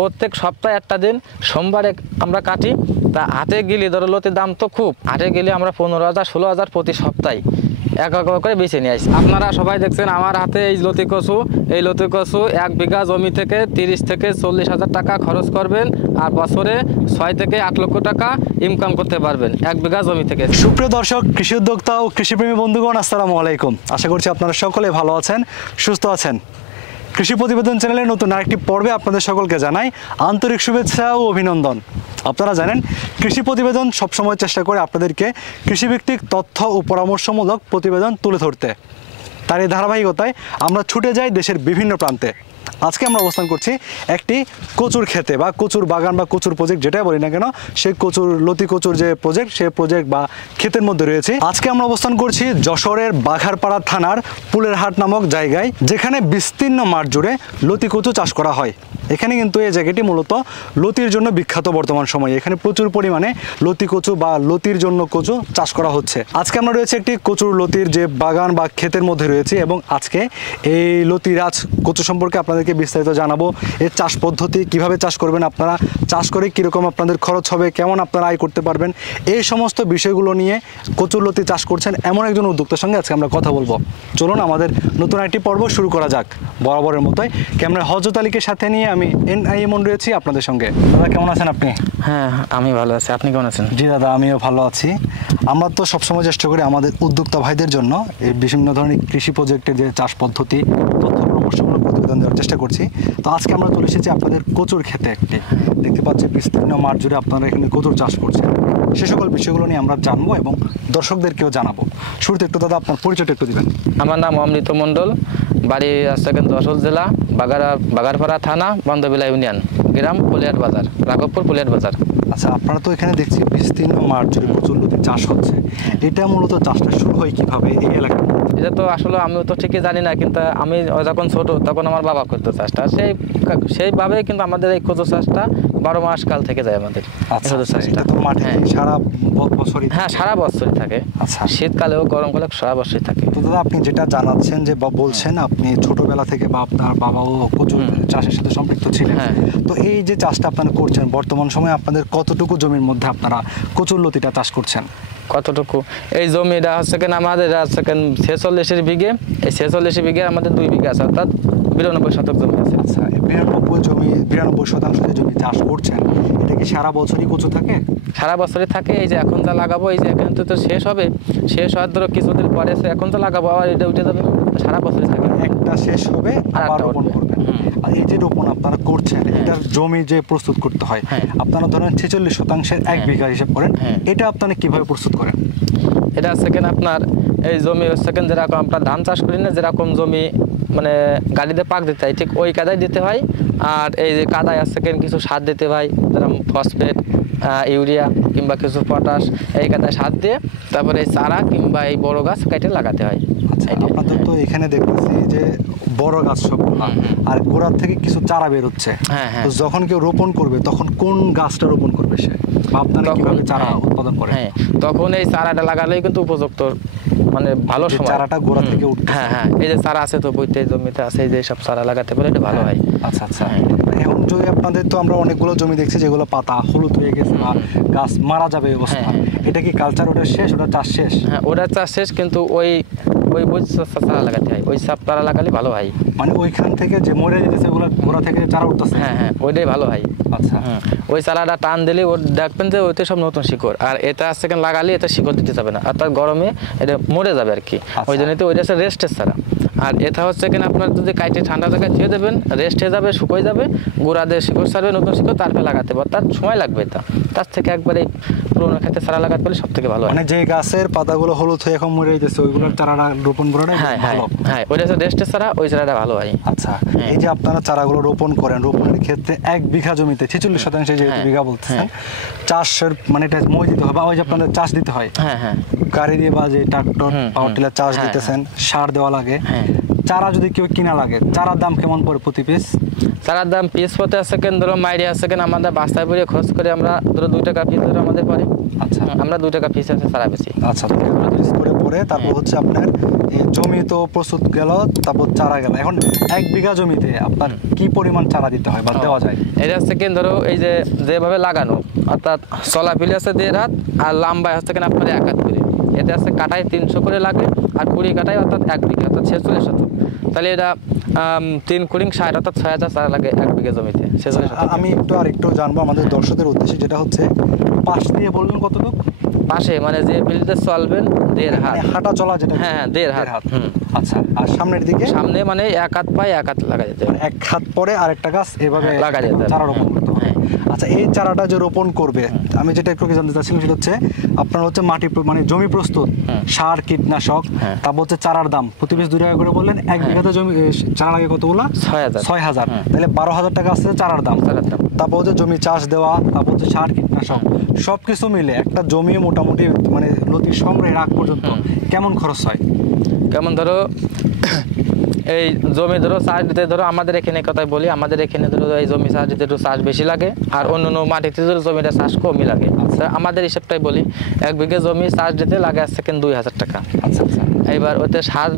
প্রত্যেক সপ্তাহে একটা দিন সোমবারে আমরা কাটি। তা হাটে গেলে ধরো লতির দাম তো খুব, হাটে গেলে আমরা 15,000 16,000 প্রতি সপ্তাহে এক করে বেছে নিয়ে আসি। আপনারা সবাই দেখছেন আমার হাতে এই লতি কচু। এই লতি কচু 1 বিঘা জমি থেকে 30 থেকে 40,000 টাকা খরচ করবেন, আর বছরে 6 থেকে 8 লক্ষ টাকা ইনকাম করতে পারবেন 1 বিঘা জমি থেকে। সুপ্রিয় দর্শক, কৃষি উদ্যোক্তা ও কৃষিপ্রেমী বন্ধুগণ, আসসালামু আলাইকুম। আশা করছি আপনারা সকলে ভালো আছেন, সুস্থ আছেন। কৃষি প্রতিবেদন চ্যানেলের নতুন আরেকটি পর্বে আপনাদের সকলকে জানাই আন্তরিক শুভেচ্ছা ও অভিনন্দন। আপনারা জানেন, কৃষি প্রতিবেদন সবসময় চেষ্টা করে আপনাদেরকে কৃষিভিত্তিক তথ্য ও পরামর্শমূলক প্রতিবেদন তুলে ধরতে। তার এই ধারাবাহিকতায় আমরা ছুটে যাই দেশের বিভিন্ন প্রান্তে। আজকে আমরা অবস্থান করছি একটি কচুর ক্ষেতে বা কচুর বাগান বা কচুর প্রজেক্ট, যেটাই বলি না কেন, সেই কচুর লতি কচুর যে প্রজেক্ট, সেই প্রজেক্ট বা ক্ষেতের মধ্যে রয়েছে। আজকে আমরা অবস্থান করছি যশোরের বাঘারপাড়া থানার পুলেরহাট নামক জায়গায়, যেখানে বিস্তীর্ণ মাঠ জুড়ে লতি কচু চাষ করা হয়। এখানে কিন্তু এই জায়গাটি মূলত লতির জন্য বিখ্যাত। বর্তমান সময়ে এখানে প্রচুর পরিমাণে লতি কচু বা লতির জন্য কচু চাষ করা হচ্ছে। আজকে আমরা রয়েছে একটি কচুর লতির যে বাগান বা ক্ষেতের মধ্যে রয়েছে, এবং আজকে এই লতিরাজ কচু সম্পর্কে আপনাদেরকে বিস্তারিত জানাবো। এর চাষ পদ্ধতি, কিভাবে চাষ করবেন আপনারা, চাষ করে কীরকম আপনাদের খরচ হবে, কেমন আপনারা আয় করতে পারবেন, এই সমস্ত বিষয়গুলো নিয়ে কচুর লতি চাষ করছেন এমন একজন উদ্যোক্তার সঙ্গে আজকে আমরা কথা বলবো। চলুন আমাদের নতুন একটি পর্ব শুরু করা যাক। বরাবরের মতোই ক্যামেরা হজরত আলীকে সাথে নিয়ে আমি এমন রয়েছি আপনাদের সঙ্গে। দাদা, কেমন আছেন আপনি? হ্যাঁ, আমি ভালো আছি। আপনি কেমন আছেন? জি দাদা, আমিও ভালো আছি। আমরা তো সবসময় চেষ্টা করি আমাদের উদ্যোক্তা ভাইদের জন্য এই বিভিন্ন ধরনের কৃষি প্রজেক্টের যে চাষ পদ্ধতি, তথ্য পরামর্শমূলক প্রতিবেদন দেওয়ার চেষ্টা করছি। তো আজকে আমরা চলে এসেছি আপনাদের কচুর ক্ষেতে। একটি দেখতে পাচ্ছি বিস্তীর্ণ মাঠ জুড়ে আপনারা এখানে কচুর চাষ করছেন। সে সকল বিষয়গুলো নিয়ে আমরা জানবো এবং দর্শকদেরকেও জানাবো। শুরুতে একটু দাদা আপনার পরিচয়টা একটু দিবেন। আমার নাম অমৃত মণ্ডল, বাড়ি আছেন যশোর জেলা বাঘারপাড়া থানা, বন্দবিলা ইউনিয়ন, গ্রাম পুলিয়াট বাজার, রাঘবপুর পুলিয়াট বাজার। আচ্ছা, আপনারা তো এখানে দেখছি বিস্তীর্ণ মাঠ জুড়ে কচুর লতি চাষ হচ্ছে। এটা মূলত চাষটা শুরু হয় কিভাবে এই এলাকায়? এটা তো আসলে আমিও তো ঠিকই জানি না, কিন্তু আমি যখন ছোট তখন আমার বাবা করতো চাষটা, সেইভাবে কিন্তু আমাদের এই কচু চাষটা 12 মাস কাল থেকে যায় আমাদের। আচ্ছা, এটা তো মাঠে সারা বছরই? হ্যাঁ, সারা বছরই থাকে। আচ্ছা, শীতকালেও গরমকালে সারা বছরই থাকে। তো দাদা, আপনি যেটা জানাচ্ছেন যে বা বলছেন আপনি ছোটবেলা থেকে বা আপনার বাবাও কচুর চাষের সাথে সম্পৃক্ত ছিলেন, তো এই যে চাষটা আপনারা করছেন বর্তমান সময়ে আপনাদের কতটুকু জমির মধ্যে আপনারা কচুর লতিটা চাষ করছেন? কতটুকু? এই জমিটা হচ্ছে কেন আমাদের 46 বিঘে। এই 46 বিঘে আমাদের 2 বিঘা আছে, অর্থাৎ 92 শতক জমি আছে। আচ্ছা, 92% যে জমি চাষ করছেন, এটা কি সারা বছরই কচু থাকে? সারা বছরই থাকে। এই যে এখন যা লাগাবো, এই যে এখন তো শেষ হবে, শেষ হওয়ার ধরো কিছুদিন পরে এখন তো লাগাবো, আবার এটা উঠে যাবে, সারা বছরই থাকে। একটা শেষ হবে আবার রোপণ করবেন। আর এই যে রোপণ আপনারা করছেন, এটার জমি যে প্রস্তুত করতে হয়, আপনারা ধরেন 46% 1 বিঘা হিসাব করেন, এটা আপনারা কিভাবে প্রস্তুত করেন? এটা হচ্ছে কেন আপনার এই জমি হচ্ছে কেন যেরকম আমরা ধান চাষ করি না, যেরকম জমি মানে গাড়িতে পাক দিতে হয়, ঠিক ওই কাদায় দিতে হয়। আর এই যে কাদায় আসছে কেন কিছু সার দিতে হয়, যেরকম ফসফেট, ইউরিয়া কিংবা কিছু পটাশ, এই কাদায় সার দিয়ে তারপরে এই চারা কিংবা এই বড় গাছ কেটে লাগাতে হয়। আপনাদের তো এখানে দেখতেছি যে বড় গাছ সব, আর গোড়ার থেকে কিছু চারা বের হচ্ছে। তো যখন কেউ রোপণ করবে তখন কোন গাছটা রোপণ করবে সে, আপনারা কিভাবে চারা উৎপাদন করেন? তখন এই চারাটা লাগালেই কিন্তু উপযুক্ত, মানে ভালো সময় চারাটা গোড়া থেকে উঠবে। হ্যাঁ, এই যে চারা আছে তো বইতে জমিতে আছে, এই যে সব চারা লাগাতে পারে, এটা ভালো হয়। আচ্ছা আচ্ছা, এখন যদি আপনাদের তো আমরা অনেকগুলো জমি দেখছি যেগুলো পাতা হলুদ হয়ে গেছে বা গাছ মারা যাবে অবস্থা, এটা কি কালচার ওটা শেষ, ওটা চাষ শেষ? হ্যাঁ, ওটা চাষ শেষ, কিন্তু ওই চারা লাগাতে হয়, ওই সব চারা লাগালে ভালো হয়। মানে ওইখান থেকে যে মরে যেতেছে ওগুলো গোড়া থেকে চারা উঠতেছে? হ্যাঁ, ওইটাই ভালো হয়। আচ্ছা, ওই চারাটা টান দিলে ওর দেখবেন যে ওইতে সব নতুন শিকড়, আর এটা আসছে কেন লাগালে এটা শিকড় দিতে যাবে না, অর্থাৎ গরমে এটা মরে যাবে আর কি। ওই জন্য তো ওইটা হচ্ছে রেস্টের চারা। আর এটা হচ্ছে কিনা আপনার যদি কাইটে ঠান্ডা জায়গায় ধুয়ে দেবেন, রেস্ট হয়ে যাবে, শুকিয়ে যাবে, গোড়া দিয়ে শিকড় ছাড়বে, নতুন শিকড়, তারপরে লাগাতে পারবে। তার সময় লাগবে, তার থেকে একবারে পুরোনো ক্ষেত্রে চারা লাগাতে পারলে সব থেকে ভালো হয়। মানে যে গাছের পাতাগুলো হলুদ হয়ে এখন মরে যেতেছে ওইগুলোর চারা রোপণ করাটা ভালো? হ্যাঁ, ওইটা হচ্ছে রেস্টের চারা, ওই চারাটা ভালো হয়। আচ্ছা, এই যে আপনারা চারাগুলো রোপণ করেন, রোপণের ক্ষেত্রে 1 বিঘা জমিতে 46% যে বিঘা বলতেছেন, চাষের মানে এটা মই দিতে হবে, ওই যে আপনাদের চাষ দিতে হয় গাড়ি দিয়ে বা যে ট্রাক্টর পাওয়ার টিলার চাষ দিতেছেন, সার দেওয়া লাগে। চারা যদি কেউ কিনা লাগে, চারার দাম কেমন পড়ে প্রতি পিস? চারার দাম পিস পথে আছে কেন, ধরো মাইরি আছে কেন, আমাদের বাস্তায় পড়ে খরচ করে আমরা ধরো 2 টাকা পিস ধরো আমাদের পরে। আচ্ছা, আমরা 2 টাকা পিস আছে চারা বেশি। আচ্ছা, 2 টাকা পিস করে করে, তারপর হচ্ছে আপনার এই জমি তো প্রস্তুত গেল, তারপর চারা গেল। এখন 1 বিঘা জমিতে আপনার কি পরিমাণ চারা দিতে হয় বা দেওয়া যায়? এটা হচ্ছে কি ধরো এই যে যেভাবে লাগানো, অর্থাৎ চলাফিলি আছে 1.5 হাত আর লম্বায় হচ্ছে কিনা আপনার 1 হাত করে। এটা হচ্ছে কাটায় 300 করে লাগে, আর 20 কাটায় অর্থাৎ 1 বিঘা অর্থাৎ 46 শতক। তাহলে এটা 3 কুড়ি 60 অর্থাৎ 6000 চারা লাগে 1 বিঘা জমিতে 46 শতক। আমি একটু জানবো আমাদের দর্শকদের উদ্দেশ্যে, যেটা হচ্ছে পাশ দিয়ে বললেন কতটুকু? পাশে মানে যে ফিল্ডে চলবেন 1.5 হাত, মানে হাঁটা চলা যেটা? হ্যাঁ 1.5 হাত। আচ্ছা, আর সামনের দিকে? সামনে মানে 1 হাত পায় 1 হাত লাগা যেতে হবে। 1 হাত পরে আরেকটা গাছ এভাবে লাগা যেতে হবে। চারা রোপণ করতে হবে। হ্যাঁ। আচ্ছা, এই চারাটা যে রোপণ করবে, আমি যেটা একটু জানতে চাচ্ছিলাম সেটা হচ্ছে আপনার হচ্ছে মাটি মানে জমি প্রস্তুত, সার কীটনাশক, তারপর হচ্ছে চারার দাম প্রতি পিস 2 টাকা করে বললেন। 1 বিঘাতে জমি চারা লাগে কতগুলো? 6000। তাহলে 12,000 টাকা আসছে চারার দাম। তারপর হচ্ছে জমি চাষ দেওয়া, তারপর হচ্ছে সার কীটনাশক, সবকিছু মিলে একটা জমি মোটামুটি মানে লতি সংগ্রহের আগ পর্যন্ত কেমন খরচ হয়? কেমন ধরো এই জমি ধরো চাষ দিতে, ধরো আমাদের এখানে কথাই বলি, আমাদের এখানে ধরো এই জমি চাষ দিতে একটু চাষ বেশি লাগে, আর অন্য মাটিতে ধরো জমিটা চাষ কমই লাগে। আমাদের হিসাবটাই বলি, 1 বিঘা জমি চাষ দিতে লাগে আসছে কিন্তু 2000 টাকা। আচ্ছা আচ্ছা। এইবার ওতে সার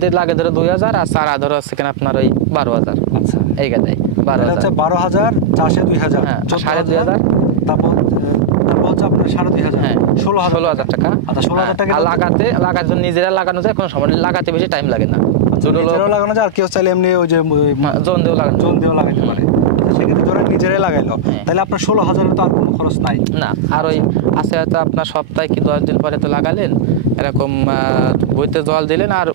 দিয়ে লাগে ধরো 2000, আর চারা ধরো হচ্ছে কিনা আপনার ওই 12000। আচ্ছা, এই গাদাই 12000। 12,000 চাষে 2000, হ্যাঁ 2500। তারপর হচ্ছে আপনার 2500, হ্যাঁ 16,000 টাকা। আচ্ছা, 16,000 টাকা। আর লাগাতে নিজেরা লাগানো যায়, কোনো সময় লাগাতে বেশি টাইম লাগে না। নিজেরাও লাগানো যায়, আর কেউ চাইলে এমনি ওই যে জোন দিয়েও লাগাইতে পারে। সেক্ষেত্রে ধরেন নিজেরাই লাগাইলো, তাহলে আপনার 16,000 তো আর কোনো খরচ নাই না। আর ওই আছে হয়তো আপনার সপ্তাহে কি 10 দিন পরে তো লাগালেন, এরকম বইতে জল দিলেন, আর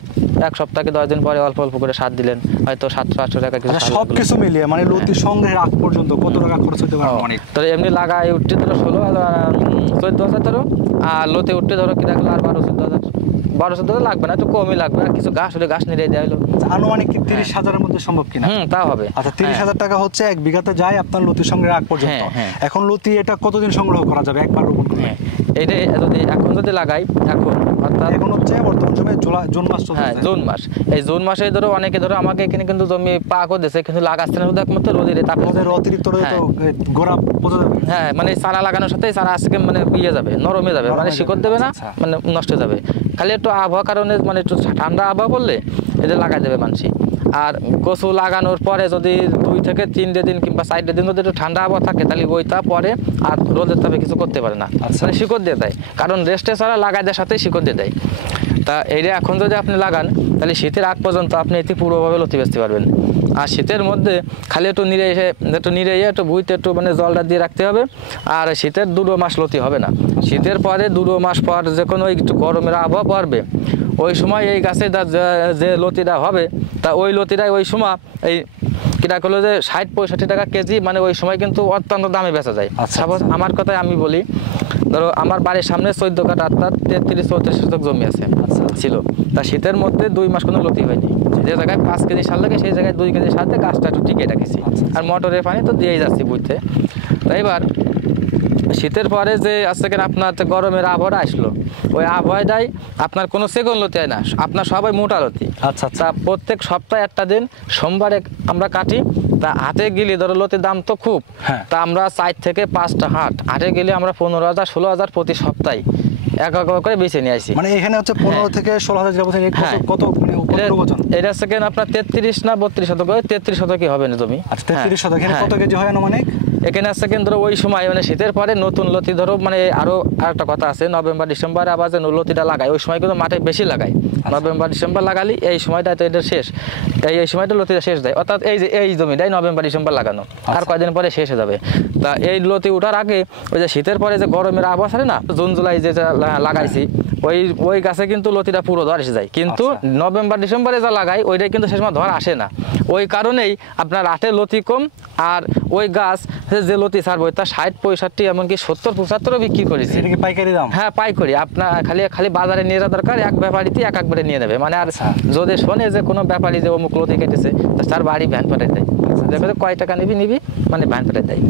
1 সপ্তাহ কি 10 দিন পরে অল্প অল্প করে সার দিলেন, হয়তো 700-800 টাকা কিছু। সবকিছু মিলিয়ে মানে লতি সংগ্রহের আগ পর্যন্ত কত টাকা খরচ হতে পারে? অনেক। তো এমনি লাগাই উঠতে ধরো 14,000 ধরো, আর লতে উঠতে ধরো কি রাখলো আর 12-14,000 লাগবে না, একটু কমই লাগবে। আর কিছু ঘাস হলে ঘাস নিয়ে দেওয়া হলো। আনুমানিক 30,000-এর মধ্যে সম্ভব কিনা? তা হবে। আচ্ছা, 30,000 টাকা হচ্ছে 1 বিঘাতে যায় আপনার লতি সংগ্রহের আগ পর্যন্ত। এখন লতি এটা কতদিন সংগ্রহ করা যাবে একবার রোপণ করলে? এইটা এখন যদি লাগাই, এখন হচ্ছে বর্তমান সময়ে জুন মাস চলছে। হ্যাঁ জুন মাস। এই জুন মাসে ধরো অনেকে ধরো আমাকে এখানে কিন্তু জমি পাকও দিয়েছে, কিন্তু লাগাচ্ছে না, শুধু একমাত্র রোদিরে। তারপর অতিরিক্ত রোদে তো গোড়া পচে যাবে। হ্যাঁ মানে চারা লাগানোর সাথে চারা আজকে মানে ইয়ে যাবে, নরম হয়ে যাবে, মানে শিকড় দেবে না, মানে নষ্ট হয়ে যাবে। খালি একটু আবহাওয়ার কারণে, মানে একটু ঠান্ডা আবহাওয়া পড়লে এটা লাগাই দেবে মানুষই। আর কচু লাগানোর পরে যদি 2 থেকে 3 দিন কিংবা 4 দিন যদি একটু ঠান্ডা আবহাওয়া থাকে, তাহলে ওইটা পরে আর রোদের তাপে কিছু করতে পারে না, মানে শিকড় দিয়ে দেয়। কারণ রেস্টে ছাড়া লাগাই দেওয়ার সাথেই শিকড় দিয়ে দেয়। তা এইটা এখন যদি আপনি লাগান, তাহলে শীতের আগ পর্যন্ত আপনি এতে পুরোভাবে লতি বেচতে পারবেন। আর শীতের মধ্যে খালি একটু একটু ভুঁইতে একটু মানে জলটা দিয়ে রাখতে হবে। আর শীতের 2 মাস লতি হবে না। শীতের পরে 2 মাস পর যখন ওই একটু গরমের আবহাওয়া পড়বে, ওই সময় এই গাছে যে লতিটা হবে, তা ওই লতিটাই ওই সময় এই কিনা করলো যে 60-65 টাকা কেজি, মানে ওই সময় কিন্তু অত্যন্ত দামে বেচা যায়। সাপোজ আমার কথাই আমি বলি, ধরো আমার বাড়ির সামনে 14 কাঠা অর্থাৎ 33-34 শতক জমি আছে ছিল। তা শীতের মধ্যে 2 মাস কোনো লতি হয়নি। যে জায়গায় 5 কেজি সার লাগে, সেই জায়গায় 2 কেজি সার দিয়ে গাছটা একটু টিকে রাখেছি। আর মোটরের পানি তো দিয়েই যাচ্ছি বুঝতে। তো এবার শীতের পরে যে আজকে আপনার গরমের আবহাওয়া আসলো, ওই আবহাওয়াটাই আপনার কোনো সেকেন্ড লতি হয় না, আপনার সবাই মোটা লতি। আচ্ছা আচ্ছা। প্রত্যেক সপ্তাহে একটা দিন সোমবারে আমরা কাটি। তা হাটে গেলে ধরো লতির দাম তো খুব, তা আমরা 4 থেকে 5টা হাটে গেলে আমরা 15,000-16,000 প্রতি সপ্তাহে এক করে বেছে নিয়ে আসি। মানে এখানে হচ্ছে 15 থেকে 16,000 যেটা বলছেন, কত মানে ওজন? এটা হচ্ছে আপনার 33 না 32 শতক, 33 শতকই হবে না জমি। আচ্ছা, 33 শতক। এখানে কত কেজি হয় আনুমানিক? এখানে আছে কিন্তু ওই সময় মানে শীতের পরে নতুন লতি ধরো, মানে আরো আরেকটা কথা আছে, নভেম্বর-ডিসেম্বরে আবার যে লতিটা লাগায়, ওই সময় কিন্তু মাঠে বেশি লাগায়। নভেম্বর-ডিসেম্বর লাগালি এই সময়টা তো এটা শেষ, এই সময়টা লতিটা শেষ দেয়। অর্থাৎ এই জমিটাই নভেম্বর-ডিসেম্বর লাগানো, আর কয়দিন পরে শেষ হয়ে যাবে। তা এই লতি ওঠার আগে ওই যে শীতের পরে যে গরমের আবহাওয়া আছে না, জুন-জুলাই যে লাগাইছি, ওই গাছে কিন্তু লতিটা পুরো ধর এসে যায়। কিন্তু নভেম্বর-ডিসেম্বরে যা লাগাই, ওইটাই কিন্তু সে সময় ধর আসে না। ওই কারণেই আপনার আটে লতি কম, আর ওই গাছ যে লতি ছাড়বো তা 60-65 এমনকি 70-75 বিক্রি করেছি। এটা কি পাইকারি দাম? হ্যাঁ পাইকারি। আপনার খালি বাজারে নিয়ে যাওয়া দরকার, এক ব্যাপারীতে একবারে নিয়ে নেবে। মানে আর যদি শোনে যে কোনো ব্যাপারী যে অমুক লতি কেটেছে, তার বাড়ি ভ্যান পাঠাই দেয়। দেখো কয় টাকা নিবি মানে বান ফেলে দেয়।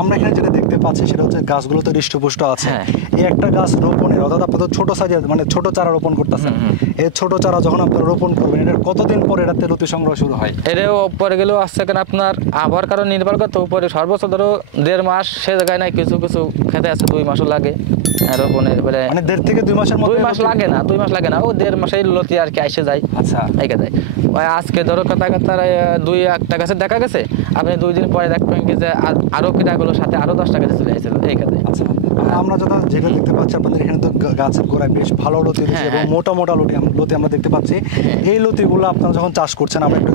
আমরা এখানে যেটা দেখতে পাচ্ছি সেটা হচ্ছে গাছগুলো তো হৃষ্টপুষ্ট আছে। হ্যাঁ। এই একটা গাছ রোপণের অর্থাৎ আপনার তো ছোট সাইজের মানে ছোট চারা রোপণ করতেছেন, এই ছোট চারা যখন আপনারা রোপণ করবেন এটার কতদিন পর এটাতে লতি সংগ্রহ শুরু হয়? এর উপরে গেলেও আসছে কেন আপনার আবহাওয়ার কারণ নির্ভর করতে উপরে সর্বোচ্চ ধরো 1.5 মাস, সে জায়গায় নাই কিছু কিছু খেতে আছে 2 মাসও লাগে রোপণের, মানে 1.5 থেকে 2 মাসের মধ্যে 2 মাস লাগে না, 2 মাস লাগে না, ও 1.5 মাসেই লতি আর কি এসে যায়। আচ্ছা। এই যায় ওই আজকে ধরো কথা 2-1 টাকা দেখা গেছে, আপনি 2 দিন পরে দেখবেন কি যে আরো কিটাগুলোর সাথে আরো 10 টাকা চলে আসছিল এই কাজে। আচ্ছা, আমরা যেটা দেখতে পাচ্ছি আপনাদের এখানে তো গাছের গোড়ায় বেশ ভালো লতি রয়েছে এবং মোটা মোটা লতি আমরা দেখতে পাচ্ছি। এই লতিগুলো আপনারা যখন চাষ করছেন, আমরা একটু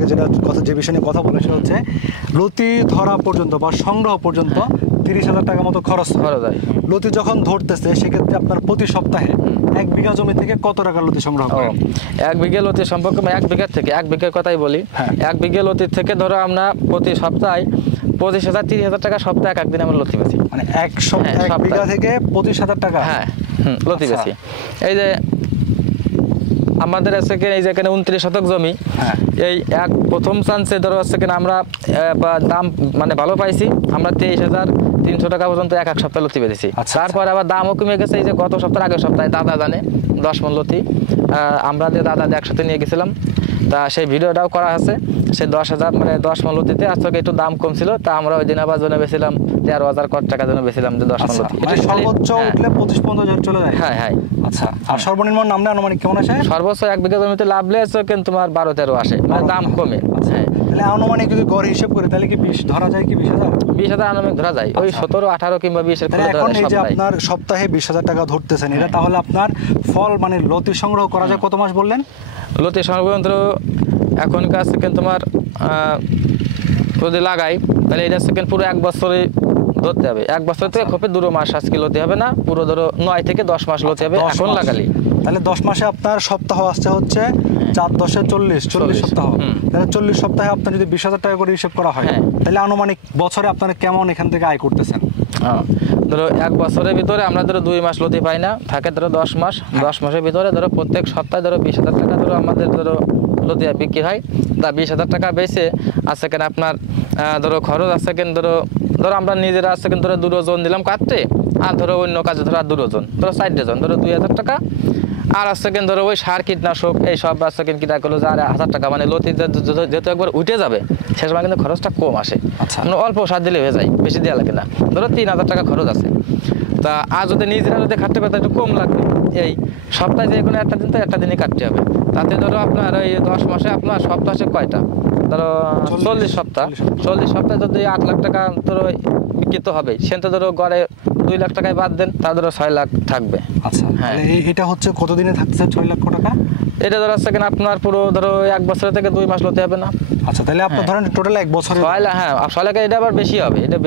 যে বিষয় নিয়ে কথা বলে সেটা হচ্ছে লতি ধরা পর্যন্ত বা সংগ্রহ পর্যন্ত 30,000 টাকা মতো খরচ হয়। লতি যখন ধরতেছে সেক্ষেত্রে আপনার প্রতি সপ্তাহে 1 বিঘা জমি থেকে কত টাকা লতি সংগ্রহ করেন? 1 বিঘা লতি সম্পর্কে 1 বিঘার থেকে 1 বিঘার কথাই বলি। 1 বিঘা লতির থেকে ধরো আমরা প্রতি সপ্তাহে 25,000-30,000 টাকা সপ্তাহে একদিন আমরা লতি বেশি, মানে 1 বিঘা থেকে 25,000 টাকা। হ্যাঁ লতি বেশি। এই যে আমাদের আছে কি এই যে এখানে 29 শতক জমি, এই প্রথম চান্সে ধরো আছে কিনা আমরা দাম মানে ভালো পাইছি, আমরা 23,300 টাকা পর্যন্ত এক সপ্তাহে লতি বেঁধেছি। তারপর আবার দামও কমে গেছে। এই যে গত সপ্তাহের আগের সপ্তাহে দাদা জানে 10 মণ লতি আমরা দাদা একসাথে নিয়ে গেছিলাম, তা সেই ভিডিওটাও করা আছে। সেই 10,000 মানে 10 মণ লতিতে আজকে একটু দাম কম ছিল, তা আমরা ওই দিন আবার জন্য বেছিলাম 13,000 টাকা জন্য বেছিলাম যে 10 মণ লতি। এটা সর্বোচ্চ উঠলে 25-50,000 চলে যায়। হ্যাঁ। আচ্ছা, আর সর্বনিম্ন নামলে আনুমানিক কেমন আসে? সর্বোচ্চ 1 বিঘা জমিতে লাভ লেছে কিন্তু তোমার 12-13 আসে, মানে দাম কমে। হ্যাঁ, তাহলে আনুমানিক যদি গড় হিসাব করে তাহলে কি 20 ধরা যায় কি 20,000? 20,000 আনুমানিক ধরা যায়, ওই 17-18 কিংবা 20 এর করে এখন এই যে আপনার সপ্তাহে 20,000 টাকা ধরতেছেন, এটা তাহলে আপনার ফল মানে লতি সংগ্রহ করা যায় কত মাস বললেন? লতি সংগ্রহ এখন কাজ সেকেন্ড তোমার যদি লাগাই তাহলে এটা সেকেন্ড পুরো 1 বছরে ধরতে হবে। 1 বছর থেকে খুব 2 মাস আজকে লতি হবে না, পুরো ধরো 9 থেকে 10 মাস লতি হবে এখন লাগালি। তাহলে 10 মাসে আপনার সপ্তাহ আসছে হচ্ছে 4-10 40 সপ্তাহ। তাহলে 40 সপ্তাহে আপনার যদি 20,000 টাকা করে হিসাব করা হয় তাহলে আনুমানিক বছরে আপনারা কেমন এখান থেকে আয় করতেছেন? ধরো 1 বছরের ভিতরে আমরা ধরো 2 মাস লতি পাই না, থাকে ধরো 10 মাস। 10 মাসের ভিতরে ধরো প্রত্যেক সপ্তাহে ধরো 20,000 টাকা ধরো আমাদের ধরো লতি বিক্রি হয়। তা 20,000 টাকা বেচে আছে কেন আপনার ধরো খরচ আছে কেন ধরো আমরা নিজেরা আছে কেন ধরো 2 ডজন দিলাম কাটতে, আর ধরো অন্য কাজে ধরো 2 ডজন ধরো 4 ডজন ধরো 2,000 টাকা। আর আছে কেন ধরো ওই সার কীটনাশক এই সব আছে কেন কিনা করলো যে 1,000 টাকা, মানে লতি যেহেতু একবার উঠে যাবে সে সময় কিন্তু খরচটা কম আসে, মানে অল্প সার দিলে হয়ে যায়, বেশি দেওয়া লাগে না। ধরো 3,000 টাকা খরচ আছে। তা আর যদি নিজেরা যদি খাটতে পারে একটু কম লাগবে। এই সপ্তাহে যে কোনো একটা দিন তো একটা দিনই কাটতে হবে। তাতে ধরো আপনার এই 10 মাসে আপনার সপ্তাহে কয়টা ধরো 40 সপ্তাহ, 40 সপ্তাহে যদি 8 লাখ টাকা ধরো বিক্রিত হবে, সেটা ধরো গড়ে 2 লাখ টাকায় বাদ দেন, তা ধরো 6 লাখ থাকবে। আচ্ছা, হ্যাঁ, এটা হচ্ছে কতদিনে থাকছে 6 লক্ষ টাকা? এটা ধরো আছে কিনা আপনার পুরো ধরো 1 বছর থেকে 2 মাস লতি হবে না। আচ্ছা, তাহলে আপনার ধরেন টোটাল 1 বছরে 6 লাখ। হ্যাঁ, 6 লাখ। এটা আবার বেশি হবে, এটা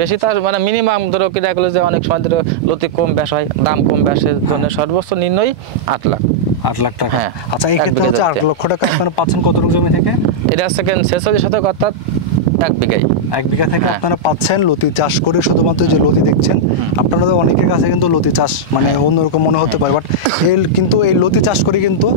বেশি তার মানে মিনিমাম ধরো কিনা গেলো যে অনেক সময় ধরো লতি কম বেশ হয়, দাম কম বেশের জন্য সর্বোচ্চ নির্ণয় 8 লাখ। 8 লাখ টাকা। আচ্ছা, এই ক্ষেত্রে হচ্ছে 8 লক্ষ টাকা আপনারা পাচ্ছেন কত জমি থেকে? এটা সেকেন্ড 46 শতক অর্থাৎ 1 বিঘায়। 1 বিঘা থেকে আপনারা পাচ্ছেন লতি চাষ করে। শুধুমাত্র যে লতি দেখছেন আপনারা তো অনেকের কাছে কিন্তু লতি চাষ মানে অন্যরকম মনে হতে পারে, বাট কিন্তু এই লতি চাষ করে কিন্তু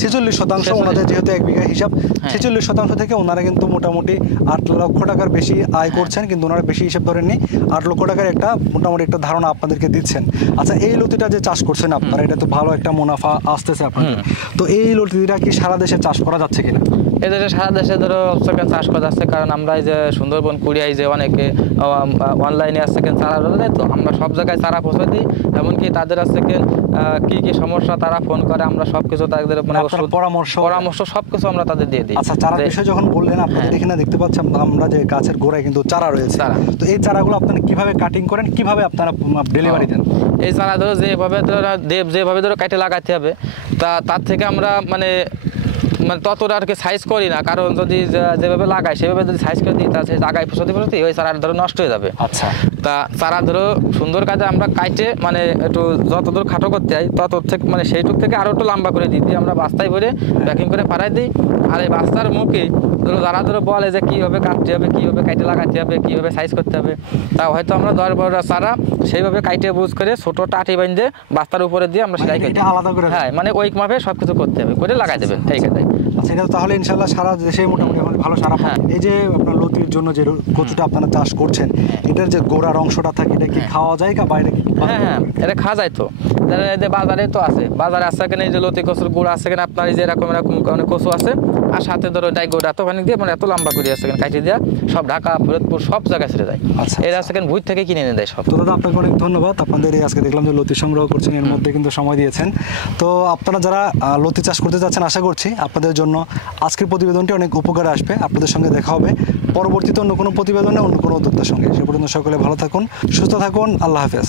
46% ওনাদের যেহেতু 1 বিঘা হিসাব 46% থেকে ওনারা কিন্তু মোটামুটি 8 লক্ষ টাকার বেশি আয় করছেন, কিন্তু ওনারা বেশি হিসাব ধরেননি, 8 লক্ষ টাকার একটা মোটামুটি একটা ধারণা আপনাদেরকে দিচ্ছেন। আচ্ছা, এই লতিটা যে চাষ করছেন আপনারা, এটা তো ভালো একটা মুনাফা আসতেছে আপনাদের, তো এই লতিটা কি সারা দেশে চাষ করা যাচ্ছে কিনা? এদেশে সারা দেশে ধরো চাষ করা যাচ্ছে, কারণ আমরা এই যে সুন্দরবন কুড়িয়ায় যে অনেকে অনলাইনে আসছে কেন চারা দেয়, তো আমরা সব জায়গায় চারা পৌঁছে দিই। এমনকি তাদের আসছে কেন কি সমস্যা তারা ফোন করে, আমরা সবকিছু তাদের পরামর্শ সবকিছু আমরা তাদের দিয়ে দিই। আচ্ছা, চারার বিষয় যখন বললেন, আপনাদের এখানে দেখতে পাচ্ছি আমরা যে গাছের গোড়ায় কিন্তু চারা রয়েছে, তো এই চারাগুলো আপনারা কিভাবে কাটিং করেন, কিভাবে আপনারা ডেলিভারি দেন? এই চারা ধরো যেভাবে ধরো কাটে লাগাতে হবে, তার থেকে আমরা মানে ততটা আর কি সাইজ করি না, কারণ যদি যেভাবে লাগাই সেভাবে যদি সাইজ করে দিই তাহলে জায়গায় ফসতে ওই চারা ধরো নষ্ট হয়ে যাবে। আচ্ছা, তা চারা ধরো সুন্দর কাজে আমরা কাটে মানে একটু যতদূর খাটো করতে হয় তত থেকে মানে সেইটুক থেকে আরো একটু লম্বা করে দিই, আমরা বাস্তায় ভরে প্যাকিং করে পাঠাই দিই। আর এই বাস্তার মুখে ধরো যারা ধরো বলে যে কীভাবে কাটতে হবে, কীভাবে কাটে লাগাতে হবে, কীভাবে সাইজ করতে হবে, তা হয়তো আমরা 10-12টা চারা সেইভাবে কাটে বুঝ করে ছোটো টাটি বাঁধে বাস্তার উপরে দিয়ে আমরা সেলাই করি। আলাদা করে, হ্যাঁ, মানে ওই মাপে সব কিছু করতে হবে, করে লাগাই দেবেন, ঠিক আছে। আচ্ছা, এটা তাহলে ইনশাল্লাহ সারা দেশে মোটামুটি এখন ভালো সারা পায়। এই যে আপনার লতির জন্য যে কচুটা আপনারা চাষ করছেন, এটার যে গোড়ার অংশটা থাকে এটা কি খাওয়া যায় কি বাইরে কি? হ্যাঁ, এটা খাওয়া যায় তো। এই যে বাজারে তো আছে, বাজারে আছে এখানে এই যে লতি কচুর গুঁড়া আছে এখানে আপনার এই যে এরকম অনেক কচু আছে, আর সাথে ধরো ডাই গোড়া এতখানি দিয়ে মানে এত লম্বা করে আছে এখানে কাটি দেওয়া, সব ঢাকা ফরিদপুর সব জায়গায় ছেড়ে যায়। আচ্ছা, এরা আছে এখানে ভুঁই থেকে কিনে এনে দেয় সব। তো দাদা আপনাকে অনেক ধন্যবাদ। আপনাদের এই আজকে দেখলাম যে লতি সংগ্রহ করছেন, এর মধ্যে কিন্তু সময় দিয়েছেন। তো আপনারা যারা লতি চাষ করতে যাচ্ছেন, আশা করছি আপনাদের জন্য আজকের প্রতিবেদনটি অনেক উপকারে আসবে। আপনাদের সঙ্গে দেখা হবে পরবর্তীতে অন্য কোনো প্রতিবেদনে, অন্য কোনো উদ্যোক্তার সঙ্গে। সে পর্যন্ত সকলে ভালো থাকুন, সুস্থ থাকুন, আল্লাহ হাফেজ।